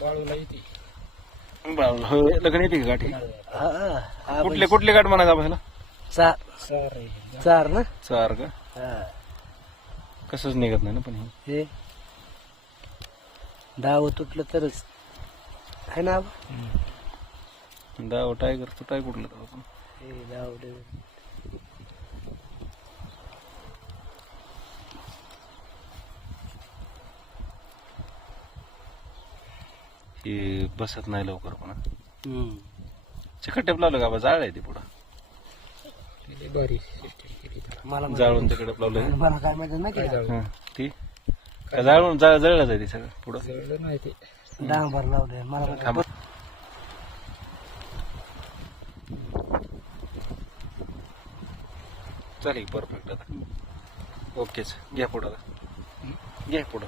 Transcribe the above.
बाळूला येते. लग्न येते का गाठी? हा कुठले गाठ म्हणायचं आपल्याला? चार सार आहे. चार ना. चार का? हा कसंच निघत नाही ना पण हे. हे डाव तुटलं तरच आहे ना आबा? डाव टायगर तू काय कुठलं तर आपण हे डाव हे बसत नाही लवकर पण. हम्म. चिकट लावलं का बा? जाळ आहे ते पुढं किती भारी सिस्टीम केली त्याला. मला जाळून तिकडे लावलं. मला काय माहिती नाही काय की जाऊ ती का जाळून जळलं जाय ते सगळं पुढं. जळलं नाही ते. डांबर लावलंय मला माहिती. थांबा. चालेल परफेक्ट आता. ओकेच घ्या पुढं आता. घ्या पुढं.